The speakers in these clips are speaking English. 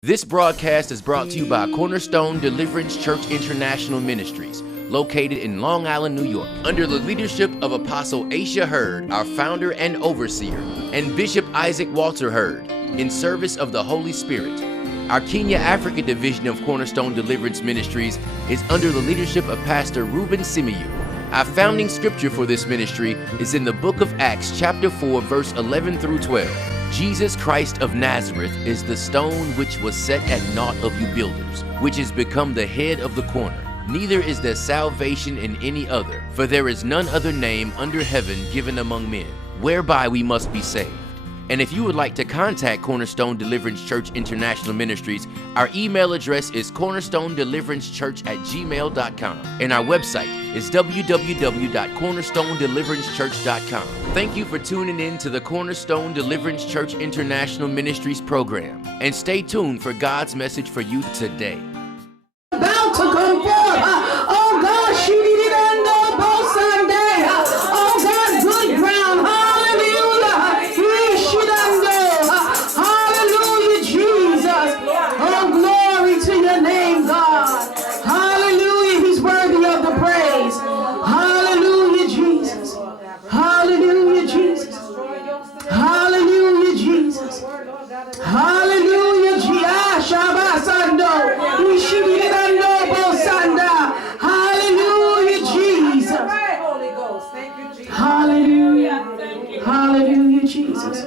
This broadcast is brought to you by Cornerstone Deliverance Church International Ministries, located in Long Island, New York, under the leadership of Apostle Aisha Hurd, our founder and overseer, and Bishop Isaac Walter Hurd, in service of the Holy Spirit. Our Kenya Africa division of Cornerstone Deliverance Ministries is under the leadership of Pastor Reuben Simiyu. Our founding scripture for this ministry is in the book of Acts, chapter 4, verse 11 through 12. Jesus Christ of Nazareth is the stone which was set at naught of you builders, which is become the head of the corner. Neither is there salvation in any other, for there is none other name under heaven given among men, whereby we must be saved. And if you would like to contact Cornerstone Deliverance Church International Ministries, our email address is cornerstonedeliverancepchurch@gmail.com, and our website is www.cornerstonedeliverancepchurch.com. Thank you for tuning in to the Cornerstone Deliverance Church International Ministries program, and stay tuned for God's message for you today. About to come forth. Oh God, she did it on the both Sunday. Oh God, good ground. Hallelujah. She done go. Hallelujah, Jesus. Oh, glory to your name, God. Hallelujah. He's worthy of the praise. Hallelujah, Jesus. Hallelujah, Jesus. Hallelujah, Jesus. Hallelujah, Jesus. Shabasando. Hallelujah, Jesus. Hallelujah. Hallelujah, Jesus.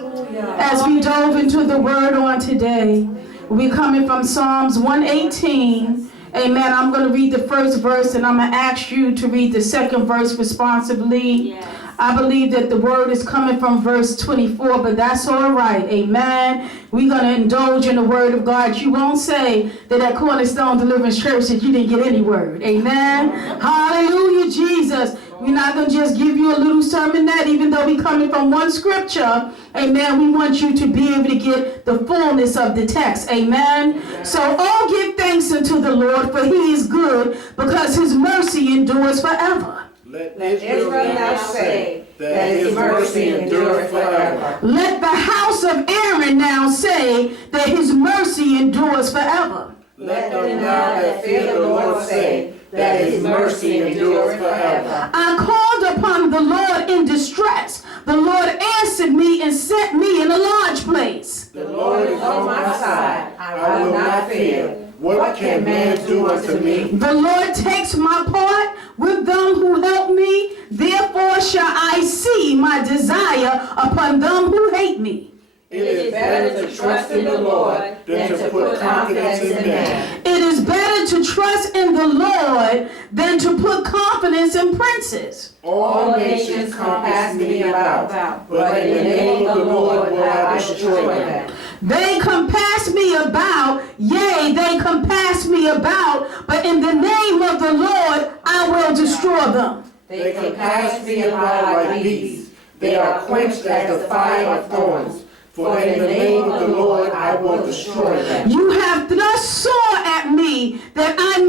As we dove into the word on today, we're coming from Psalms 118. Amen. I'm going to read the first verse and I'm going to ask you to read the second verse responsibly. I believe that the word is coming from verse 24, but that's all right. Amen. We're going to indulge in the word of God. You won't say that at Cornerstone Deliverance Church that you didn't get any word. Amen. Hallelujah, Jesus. We're not going to just give you a little sermonette, even though we're coming from one scripture. Amen. We want you to be able to get the fullness of the text. Amen. So, oh, give thanks unto the Lord, for he is good, because his mercy endures forever. Let Israel now say that his mercy endureth forever. Let the house of Aaron now say that his mercy endures forever. Let them now that fear the Lord say that his mercy endures forever. I called upon the Lord in distress. The Lord answered me and set me in a large place. The Lord is on my side. I will not fear. What can man do unto me? The Lord takes my part with them who help me. Therefore shall I see my desire upon them who hate me. It is better to trust in the Lord than to put confidence in man. It is better to trust in the Lord than to put confidence in princes. All nations compass me about, but in the name of the Lord will I destroy them. They compass me about, yea, they compass me about, but in the name of the Lord I will destroy them. They compass me about like bees. They are quenched as the fire of thorns. For in the name of the Lord I will destroy them. You have thus sore at me that I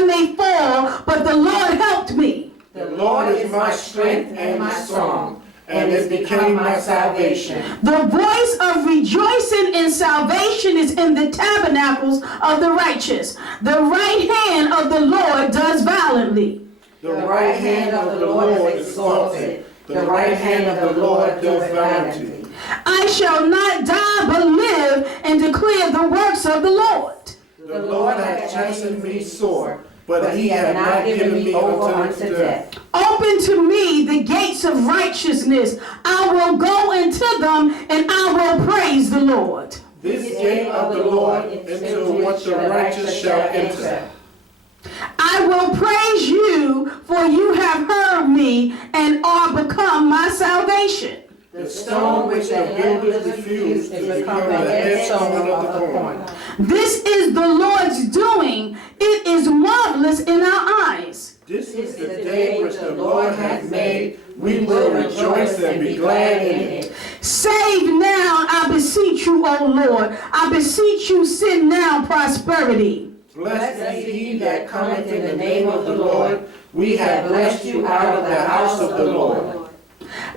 may fall, but the Lord helped me. The Lord is my strength and my song, and is becoming my salvation. The voice of rejoicing in salvation is in the tabernacles of the righteous. The right hand of the Lord does valiantly. The right hand of the Lord is exalted. The right hand of the Lord does valiantly. I shall not die but live and declare the works of the Lord. The Lord hath chastened me sore, but he hath not given me over unto death. Open to me the gates of righteousness. I will go into them and I will praise the Lord. This gate of the Lord into which the righteous shall enter. I will praise you, for you have heard me and are become my salvation. The stone which the builders refused is become the headstone of the corner. This is the Lord's doing. It is marvelous in our eyes. This is the day which the Lord hath made. We will rejoice and be glad in it. Save now, I beseech you, O Lord. I beseech you, send now prosperity. Blessed is he that cometh in the name of the Lord. We have blessed you out of the house of the Lord.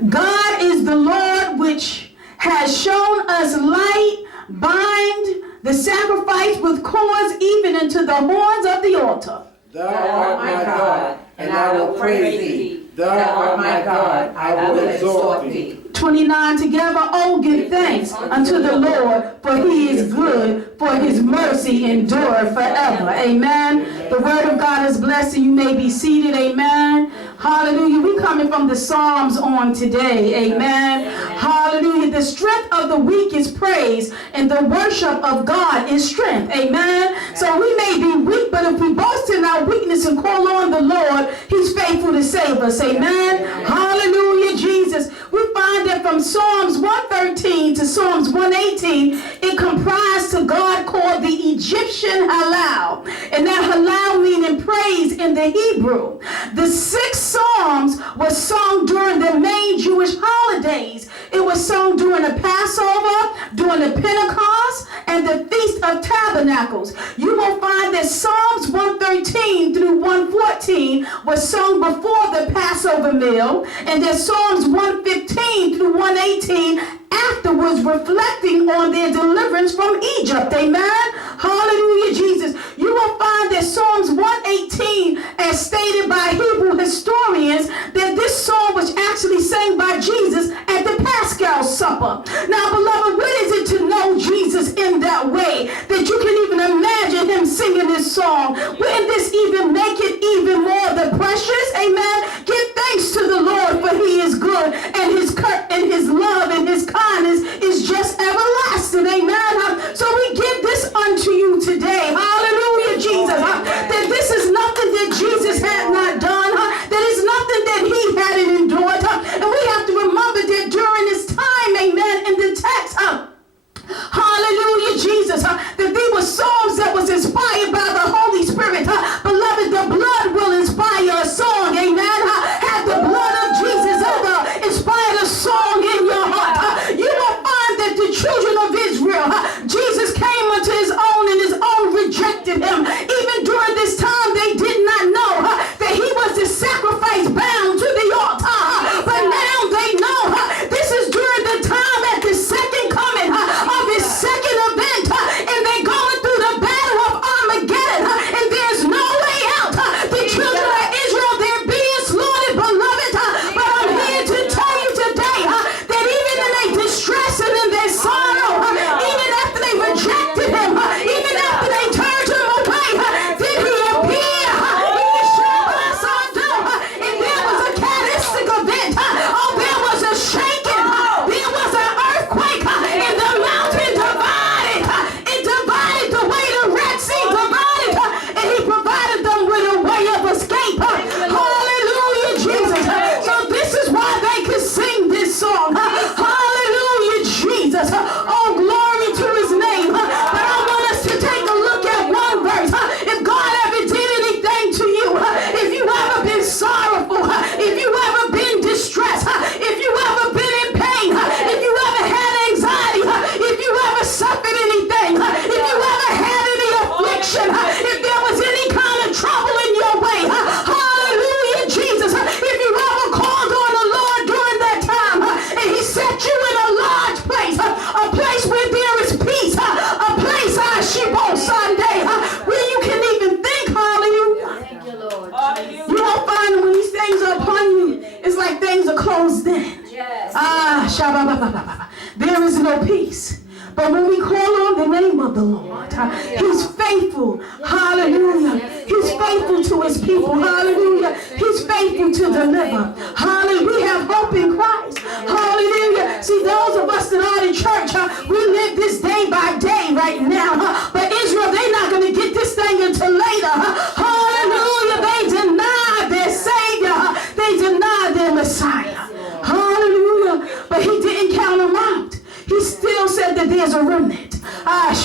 God is the Lord which has shown us light, bind the sacrifice with cords even into the horns of the altar. Thou art my God, and I will praise thee. Thou art my God, I will exalt thee. 29, together, oh, give thanks unto the Lord, for he is good, for his mercy endureth forever. Amen. The word of God is blessed, and you may be seated. Amen. Hallelujah. We coming from the Psalms on today. Amen. Hallelujah. The strength of the weak is praise, and the worship of God is strength. Amen. So we may be weak, but if we boast in our weakness and call on the Lord, he's faithful to save us. Amen. Hallelujah, Jesus. We find that from Psalms 113 to Psalms 118, it comprised to God called the Egyptian Hallel. And that Hallel meaning praise in the Hebrew. The 6 Psalms was sung during the main Jewish holidays. It was sung during the Passover, during the Pentecost, and the Feast of Tabernacles. You will find that Psalms 113 through 114 was sung before the Passover meal, and that Psalms 115 through 118 afterwards, reflecting on their deliverance from Egypt. Amen. Hallelujah, Jesus. You will find that Psalms 118, as stated by Hebrew historians, that this song was actually sang by Jesus at the Paschal Supper. Now, beloved, what is it to know Jesus in that way that you can even imagine him singing this song? Wouldn't this even make it even more the precious? Amen. Give thanks to the Lord, for he is good, and his love and his kindness is just everlasting. Amen. So we give this unto you today. Hallelujah, Jesus. That this is nothing that Jesus had not done. That is nothing that he hadn't endured. And we have to remember that during this time, amen, in the text, hallelujah, Jesus, that there were songs that was inspired by the Holy Spirit. Beloved, the blood will inspire a song. Amen. Had the blood of Jesus ever inspired a song in your heart? You will find that the children of Israel, Jesus came unto his own, and his own rejected him. Even during this time, they did not know that he was the sacrifice bound to the altar. But now they know this is during the time at the second coming of his second event, and they're going through the battle of Armageddon, and there's no way out. The children of Israel, they're being slaughtered, beloved. But I'm here to tell you today that even in their distress and in their sorrow, even after they rejected him, even after they turned him away, did he appear? And there was a catalytic event. Oh, there was a shaking. There was an earthquake, and the mountain divided. It divided the way the Red Sea divided, and he provided them with a way of escape. Hallelujah, Jesus. So this is why they could sing this song. Hallelujah, Jesus. Oh, glory to his name. But I want us to take a look at one verse. If God ever did anything to you, if you ever been sorrowful, if you ever been distressed, if you ever been in pain, if you ever had anxiety, if you ever suffered anything, if you ever had any affliction, if there was any kind of trouble in your way, hallelujah, Jesus, if you ever called on the Lord during that time, and he set you in a large place, a place where there is peace, a place, Shibon Sunday, where you can even think, hallelujah. Thank you, Lord. You won't find when these things are upon you, it's like things are closed in. Yes. There is no peace. But when we call on the name of the Lord, he's faithful. Hallelujah. He's faithful to his people. Hallelujah. He's faithful to deliver. Hallelujah. We have hope in Christ. Hallelujah. See, those of us that are in church, we live this day by day right now. But Israel, they're not going to get this thing until later. Hallelujah. They denied their Savior. They denied their Messiah. Hallelujah. But he didn't count them out. He still said that there's a remnant. And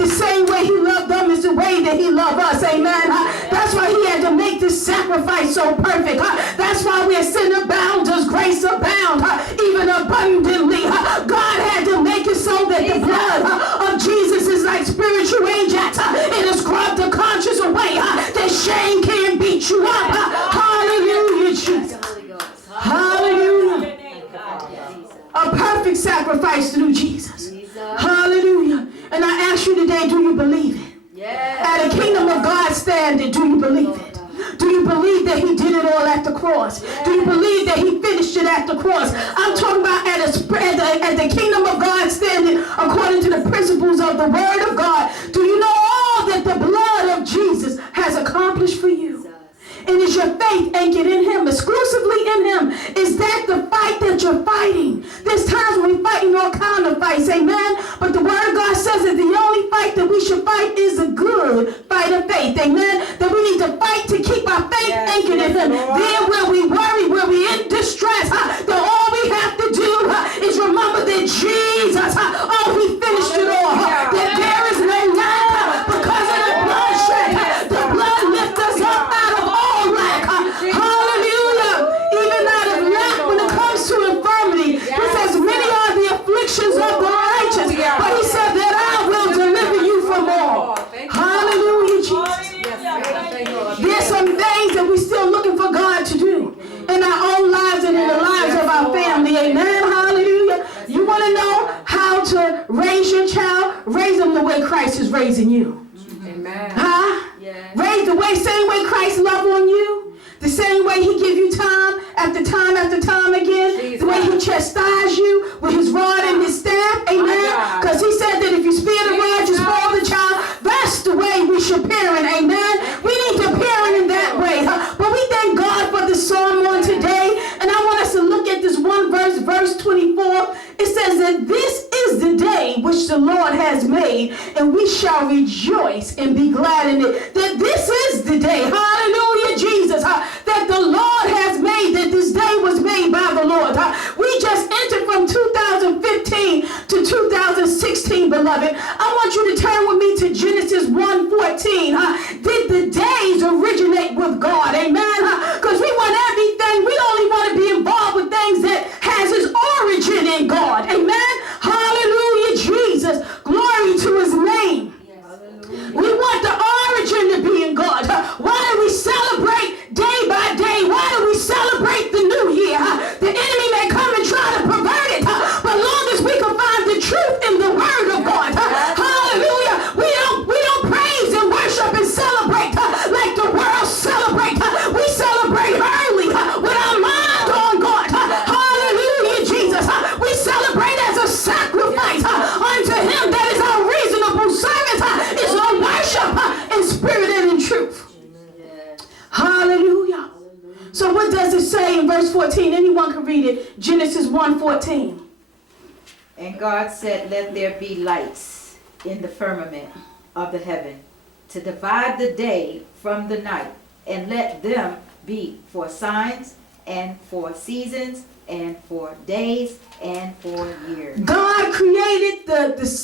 the same way he loved them is the way that he loved us. Amen. That's why he had to make this sacrifice so perfect. That's why where sin abounds, does grace abound, even abundantly. God had to make it so that the blood of Jesus is like spiritual Ajax. It has scrubbed the conscience away. That shame can't beat you up. Hallelujah, Jesus. Hallelujah. A perfect sacrifice through Jesus. day, do you believe it? At a kingdom of God standard, do you believe it? Do you believe that he did it all at the cross? Do you believe that he finished it at the cross? I'm talking about at the kingdom of God standing according to the principles of the word of God. Do you know all that the blood of Jesus has accomplished for you? And is your faith anchored in him, exclusively in him? Is that the fight that you're fighting? There's times when we're fighting all kind of fights, amen? But the word of God says that the only fight that we should fight is a good fight of faith, amen? That we need to fight to keep our faith anchored in him. Then where we worry, where we in distress, that all we have to do is remember that Jesus, he finished it all. That there is no lack because of the bloodshed. The blood lifts us up out of all lack. Hallelujah. Even out of lack when it comes to infirmity. He says, many are the afflictions of the righteous. But he said that I will deliver you from all. Hallelujah, Jesus. There's some things that we're still looking for God to do in our own lives and in the lives of our family. Amen. Hallelujah. You want to know how to raise your child? Raise them the way Christ is raising you. Amen. Huh? Raise the same way Christ loved on you. The same way he give you time after time again. The way he chastise you with his rod and his staff. Amen. Because he said that if you spare the rod, you spoil the child. That's the way we should parent. Amen. We need to parent in that way. But we thank God for the psalm on today. And I want us to look at this one verse, verse 24. It says that this is the day which the Lord has made, and we shall rejoice and be glad in it. That this is the day, hallelujah, Jesus, that the Lord has made, that this day was made by the Lord. We just entered from 2015 to 2016, beloved. I want you to turn with me to Genesis 1:14. Did the days originate with God? Amen. Because we want everything. We only want to be involved with things that has its origin in God. Amen. Hallelujah, Jesus. Glory to his name. We want the origin to be in God. Why do we celebrate day by day? Why do we celebrate the new year? The enemy may come and try to pervert it, but long as we can find the truth in the word of God. Hallelujah. We don't praise and worship and celebrate like the world celebrate. We celebrate early with our mind on God. Hallelujah, Jesus. We celebrate as a sacrifice unto him that is our reasonable service. It's our worship in spirit and in truth. Hallelujah. So what does it say in verse 14? Anyone can read it. Genesis 1:14. And God said, let there be lights in the firmament of the heaven to divide the day from the night, and let them be for signs and for seasons and for days and for years. God created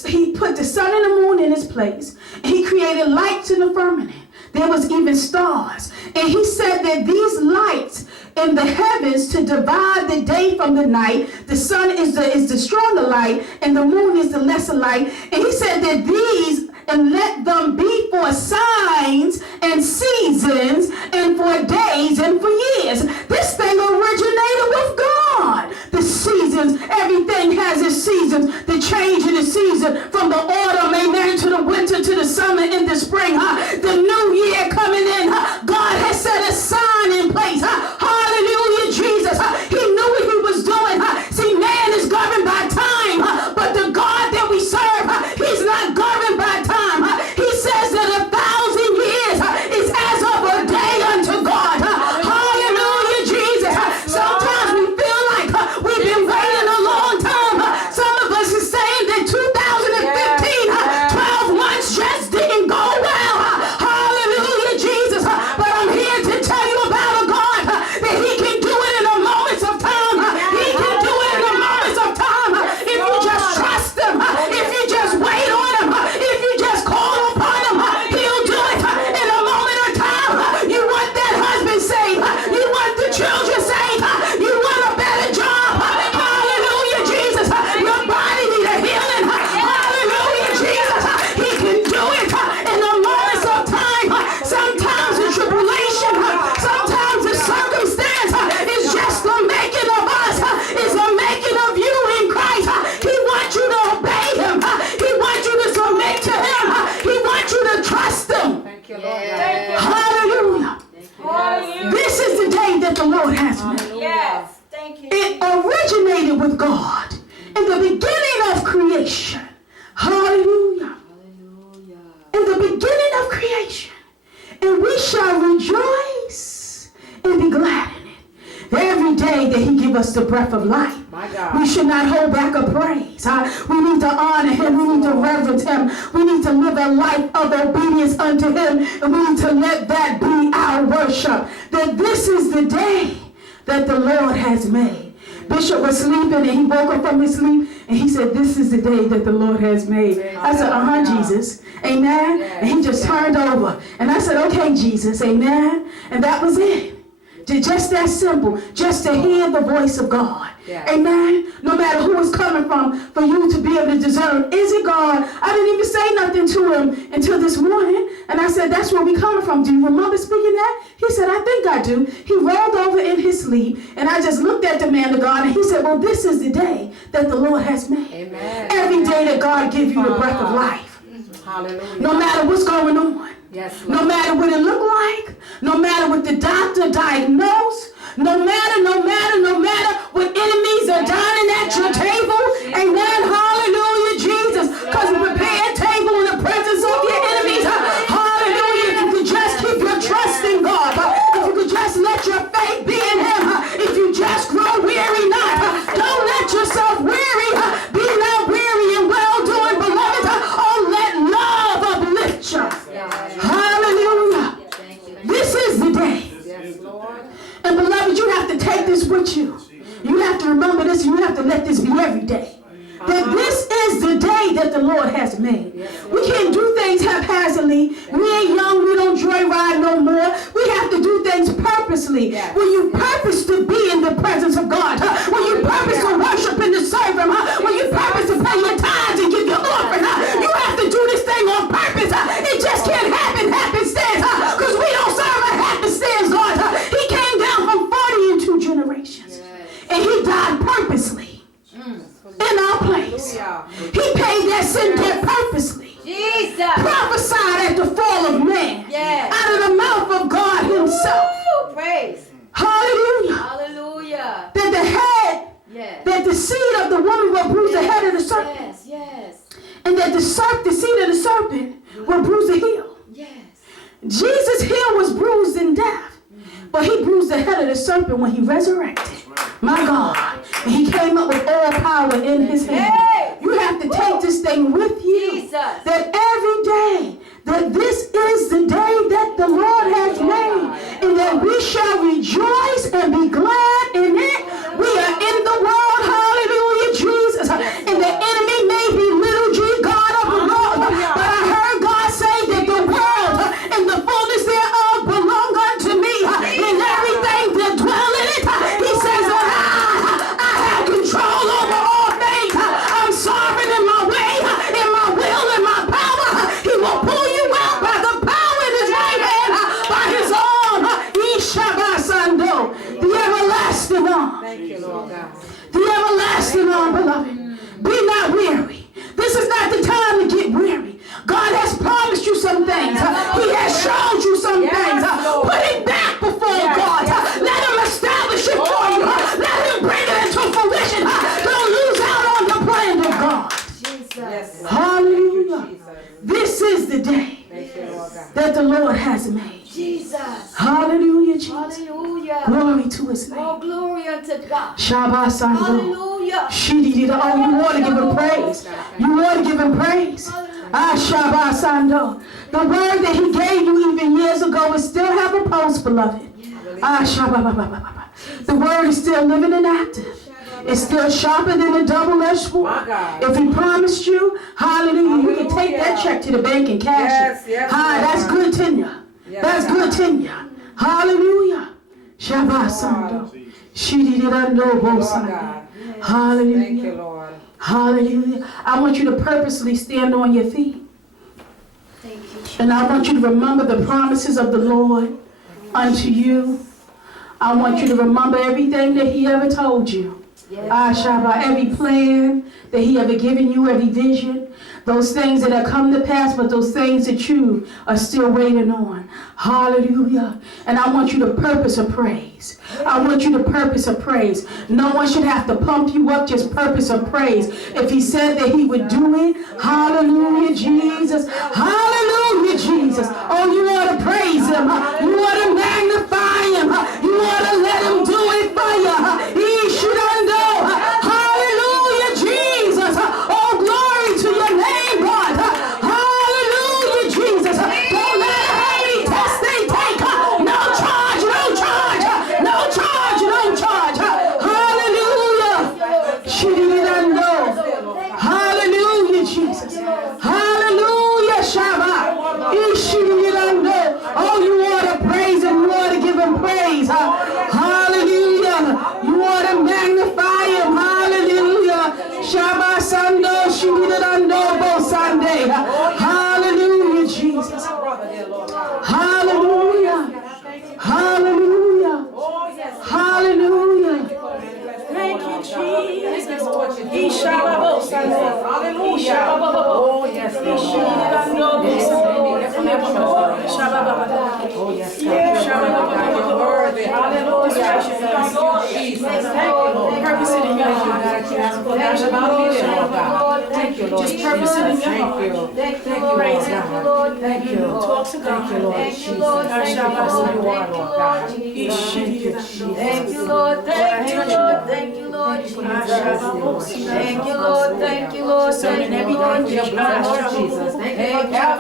he put the sun and the moon in his place. And he created lights in the firmament. There was even stars. And he said that these lights in the heavens to divide the day from the night. The sun is the stronger light and the moon is the lesser light. And he said that these, and let them be for signs and seasons and for days and for years. This thing originated with God. The seasons, everything has its seasons. The change in the season from the autumn, amen, to the winter, to the summer, in the spring. The new year coming in. God has set a sign in place. Hallelujah, Jesus. He knew what he was doing. See, man is governed by time, but the God that we serve, he's not governed by time. He says that 1,000 years is as of a day unto God. Hallelujah, Jesus. Sometimes we feel like we've been waiting a long time. Some of us are saying that 2015, 12 months just didn't go well. Hallelujah, Jesus. But the breath of life. My God. We should not hold back a praise. We need to honor him. We need to reverence him. We need to live a life of obedience unto him. And we need to let that be our worship. That this is the day that the Lord has made. Bishop was sleeping and he woke up from his sleep and he said, this is the day that the Lord has made. I said, Jesus. Amen. And he just turned over. And I said, okay, Jesus. Amen. And that was it. Just that simple. Just to hear the voice of God. Amen. No matter who it's coming from, for you to be able to discern, is it God? I didn't even say nothing to him until this morning. And I said, that's where we coming from. Do you remember speaking that? He said, I think I do. He rolled over in his sleep. And I just looked at the man of God and he said, well, this is the day that the Lord has made. Amen. Every day that God gives you the breath of life. Hallelujah. No matter what's going on. Yes, Lord. No matter what it look like. No matter what the doctor diagnosed. No matter what enemies are dining at your table. Amen. Hallelujah, Jesus. Because we prepare a table in the presence of your enemies. Hallelujah. If you could just keep your trust in God. If you could just let your faith be in him. If you just grow weary not. Don't let yourself weary. Be not weary in well-doing, beloved. Oh, let love uplift you. Hallelujah. This is the day. Yes, Lord. And beloved, you have to take this with you. You have to remember this. You have to let this be every day. That this is the day that the Lord has made. We can't do things haphazardly. We ain't young. We don't joyride no more. We have to do things purposely. When you purpose to be in the presence of God. When you purpose to worship and to serve him. When you purpose to pay your tithes and give your offering. You have to do this thing on purpose. It just can't happen happenstance. Because we don't serve a happenstance God. He came down from 40 in 2 generations. And he died purposely. In our place. He paid that sin debt purposely. Jesus. Prophesied at the fall of man. Out of the mouth of God himself. Woo, praise. Hallelujah. Hallelujah. That the head, that the seed of the woman will bruise the head of the serpent. Yes. And that the seed of the serpent will bruise the heel. Yes. Jesus' heel was bruised in death. But he bruised the head of the serpent when he resurrected. My God. And he came up with all power in his hand. Hey! You have to take this thing with you. Jesus. That every day, that this is the day that the Lord has made. And that we shall rejoice and be glad in it. We are in the world. Hallelujah, Jesus. And the enemy may be little g, God of the Lord. But I heard God say that the world and the fullness thereof belong unto me. And everything that dwell in it. He says that I have control over all things. I'm sovereign in my way, in my will, in my power. He will pull you out by the power in his right hand, by his arm. Ishabasando, the everlasting arm. Thank you, Lord God. The everlasting arm, beloved. Be not weary. This is not the time to get weary. God has promised you some things. He has showed you some things. Put it back before God. Let him establish it for you. Let him bring it into fruition. Don't lose out on the plan of God. Yes, Lord. Hallelujah. Jesus. This is the day Thank you, Lord God. that the Lord has made. Jesus. Hallelujah, Jesus. Hallelujah. Glory to his Oh, name. glory unto God. Shabbat Sando. Hallelujah. Oh, you want to give him praise. You want to give him praise. Shabbat Sando. The word that he gave you even years ago is still have a post, beloved. The word is still living and active. It's still sharper than a double-edged sword. If he promised you, hallelujah, you can take that check to the bank and cash it. That's good tenure. That's good tenure. Hallelujah. Shabbat Sando. Shidididando bo Sando. Hallelujah. Thank you, Lord. Hallelujah. I want you to purposely stand on your feet. Thank you, Jesus. And I want you to remember the promises of the Lord unto you. I want you to remember everything that he ever told you. Shabbat, every plan that he ever given you, every vision, those things that have come to pass, but those things that you are still waiting on. Hallelujah. And I want you to purpose a praise. I want you to purpose a praise. No one should have to pump you up, just purpose a praise. If he said that he would do it, hallelujah, Jesus. Hallelujah, Jesus. Oh, you want to praise him. You want to magnify him. You want to let him do it for you. He should have purpose it in your heart. Thank you, Lord. Just purpose it in your heart. Thank you, praise God. Thank you. Talk to God. Thank you, Lord Jesus. Thank you, Lord. Thank you, Lord God. Thank you, Lord. Thank you, Lord. Thank you, Lord Jesus. Thank you, Lord. Thank you, Lord. Thank you, Lord Jesus. Thank Thank you,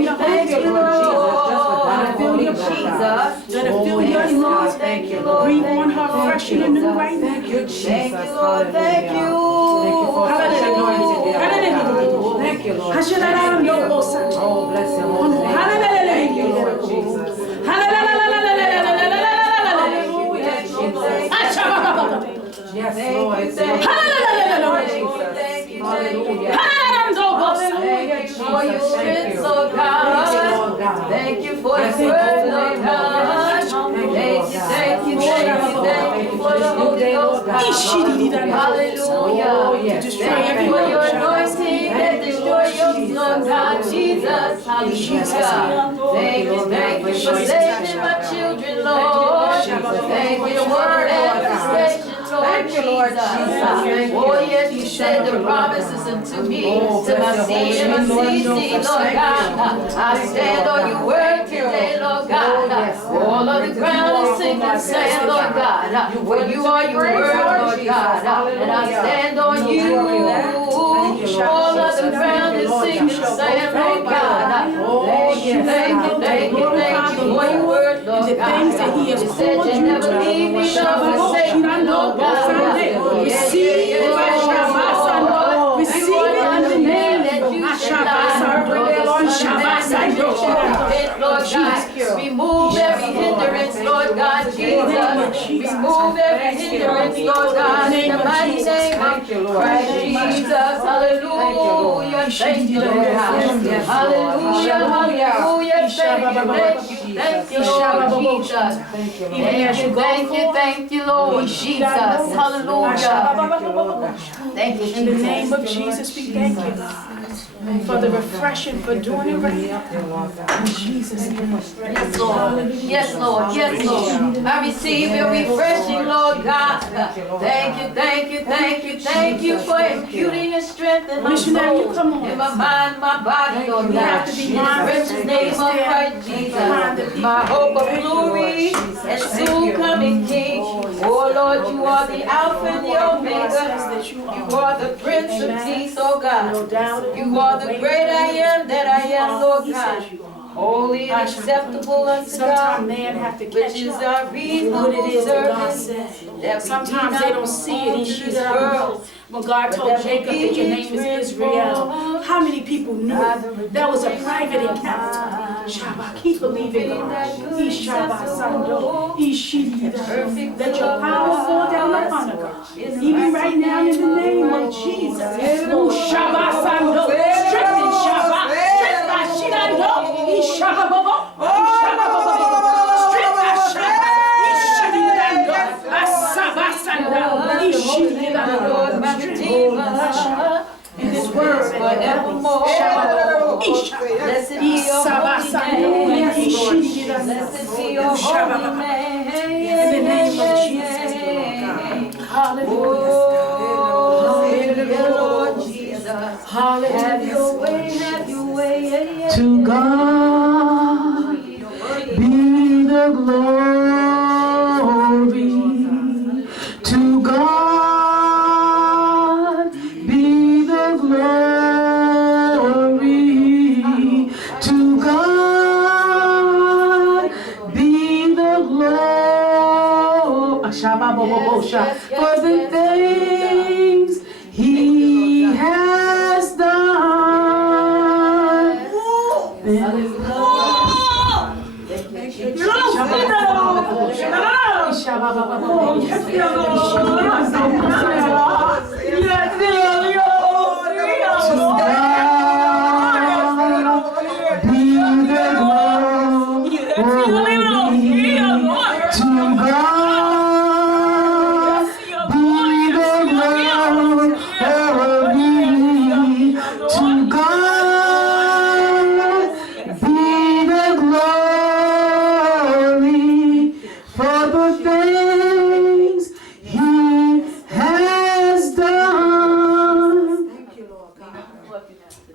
Lord. Thank you, Lord. Let it fill your heart. Let it fill your lungs. Thank you, Lord. Breathe on her fresh and anew right now. Thank you, Jesus. Thank you, Lord. Thank you. Thank you for such anointing, dear Lord. Thank you, Lord. Oh, bless your holy name. Thank you, Lord Jesus. Yes, Lord. It's your Hallelujah. Thank you for your strength, Lord God. Thank you for your word, Lord God. Thank you for the Holy Ghost, God. Hallelujah. Thank you for your anointing that destroy yokes, Lord God. Jesus, hallelujah. Thank you for saving my children, Lord. Thank you for the manifestation, Lord Jesus. Oh yes, you said the promises unto me, to my seed and my seed, Lord God. I stand on your word today, Lord God. All of the ground is sinking sand, Lord God. For you are your word, Lord God. And I stand on you. All of the ground is sinking sand, Lord God. Thank you for your word, Lord The things that He has God. You said called you you never to. leave me, nor forsake me, Lord God. Receive it, receive it in the name of Lord God, remove every hindrance, Lord God, Jesus. Remove every hindrance, Lord God, in the mighty name of Christ Jesus. Hallelujah. Thank you, Lord God. Hallelujah, hallelujah. Thank you, Lord Jesus. Thank you, Lord Jesus. Hallelujah. Thank you, In the name of Jesus, we thank you, God, for the refreshing, for doing it right now. In Jesus' name. Yes, Lord. Yes, Lord. Yes, Lord. I receive your refreshing, Lord God. Thank you for imputing your strength in my Missionary, you soul, come on. in my mind, my body, Lord God. to be In the precious name of Christ Jesus, my hope of glory and soon coming King. Oh Lord, you are the Alpha and the Omega. You are the Prince of Peace, oh God. You are the great I am that I am, Lord God. Holy and acceptable unto God, man have to which catch is up our what reasonable it is that God service. said. That we Sometimes do they not don't see it in conform to this this world. When God told that Jacob we that your be name is Israel, how many people knew that was a private encounter? Shabbat, keep believing God. Let your power fall down upon her, God. Even right now in the name of Jesus. Oh, Shabbat, Sando. Strengthen Shabbat. Strengthen Shidando. Shabbat, in this word forevermore. Blessed be your holy name. Blessed be your holy name. in the name of Jesus. Hallelujah. Hallelujah, Lord Jesus. Hallelujah. Have your way, have your way. To God be the glory. To God be the glory. To God be the glory. For the things He has done.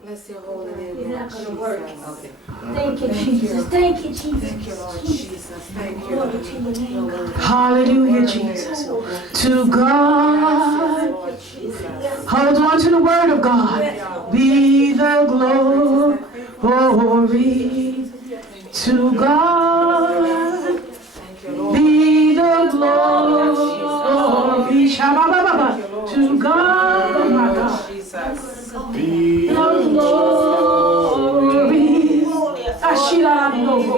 Bless your holy name, It's Lord not gonna work. Jesus. Okay. Thank you, Jesus. Thank you, Jesus. Thank you, Lord Jesus. Thank you. Glory to your name, God. Hallelujah, Jesus. To God. Lord Jesus. Hold on to the word of God. Be the glory to God. Be the glory. Shabba-ba-ba-ba. To God. Oh my God. Be The glory. Ashira-la-bo-bo.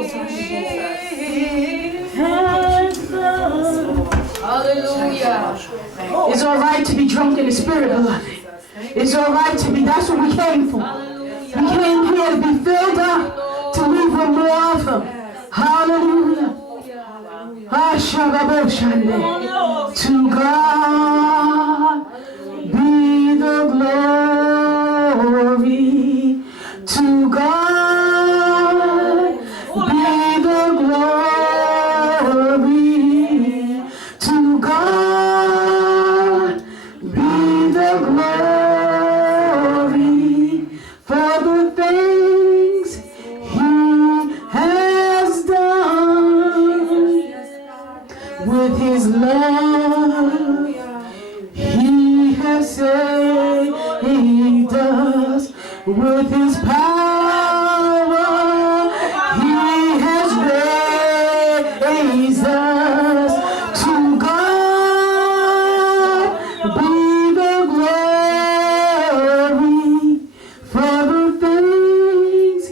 Has done. Hallelujah. It's all right to be drunk in the spirit, beloved. It's all right to be, that's what we came for. We came here to be filled up, to leave with more of Him. Hallelujah. Ashababoshande. To God be the glory. To God be the glory. To God be the glory for the things He has done. With His love, He has saved us. With His power, He has raised us. To God be the glory for the things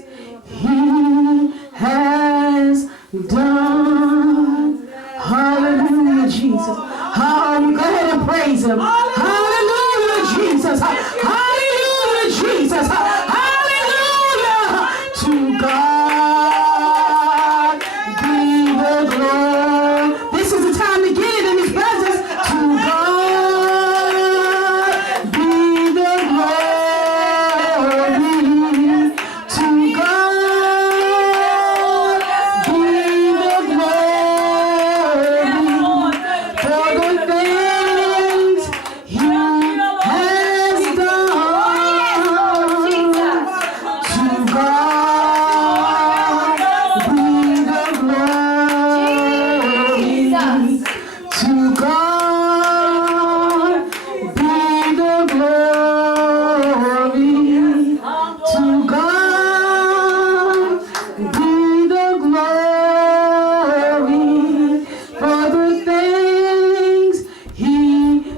He has done. Hallelujah, Jesus. Hallelujah. Go ahead and praise Him. Hallelujah, Jesus. Hallelujah, Jesus. Hallelujah. To God be the glory. This is the time to get it in His presence. To God be the glory. To God be the glory for the things He has done. To God be the glory. To God be the glory. To God be the glory for the things He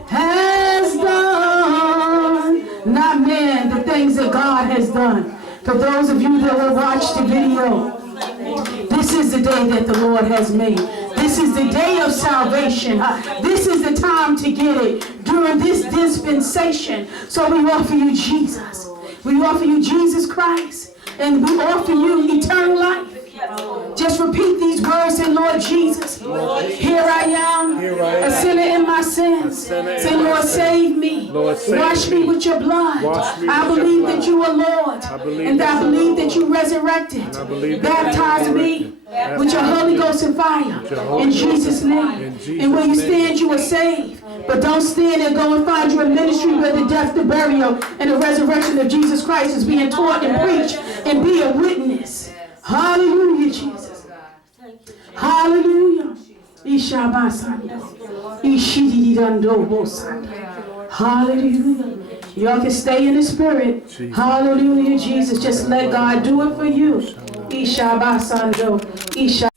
has done. Not man, the things that God has done. For those of you that will watch the video, this is the day that the Lord has made. This is the day of salvation. This is the time to get it during this dispensation. So we offer you Jesus. We offer you Jesus Christ. And we offer you eternal life. Just repeat these words and Lord Jesus, here I am, a sinner in my sins. Say, Lord, save me. Wash me with your blood. I believe that you are Lord. And I believe that you resurrected. Baptize me with your Holy Ghost and fire. In Jesus' name. And where you stand, you are saved. But don't stand and go and find you a ministry where the death, the burial, and the resurrection of Jesus Christ is being taught and preached, and be a witness. Hallelujah, Jesus. Hallelujah. Hallelujah. Y'all can stay in the spirit. Hallelujah, Jesus. Just let God do it for you.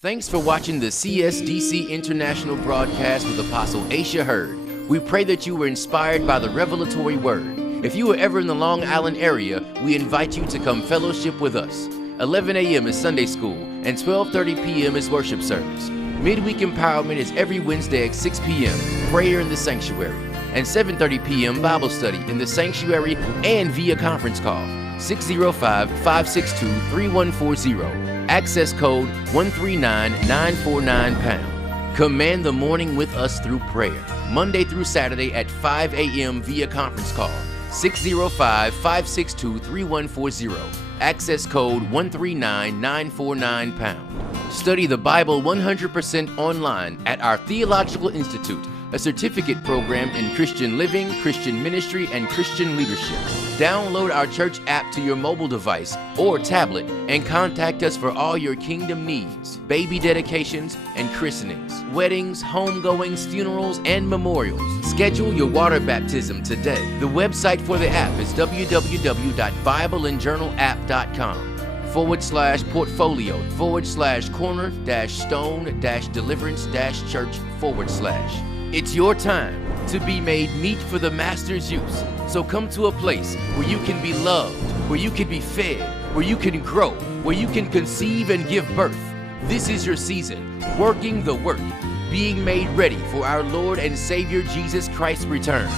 Thanks for watching the CSDC International broadcast with Apostle Aisha Hurd. We pray that you were inspired by the revelatory word. If you are ever in the Long Island area, we invite you to come fellowship with us. 11 a.m. is Sunday school, and 12:30 p.m. is worship service. Midweek Empowerment is every Wednesday at 6 p.m., prayer in the sanctuary, and 7:30 p.m. Bible study in the sanctuary and via conference call, 605-562-3140, access code 139949#. Command the morning with us through prayer, Monday through Saturday at 5 a.m. via conference call, 605-562-3140, access code 139949#. Study the Bible 100% online at our Theological Institute, a certificate program in Christian living, Christian ministry, and Christian leadership. Download our church app to your mobile device or tablet and contact us for all your kingdom needs, baby dedications and christenings, weddings, homegoings, funerals, and memorials. Schedule your water baptism today. The website for the app is www.bibleandjournalapp.com/portfolio/corner-stone-deliverance-church/. It's your time to be made meat for the Master's use. So come to a place where you can be loved, where you can be fed, where you can grow, where you can conceive and give birth. This is your season, working the work, being made ready for our Lord and Savior Jesus Christ's return.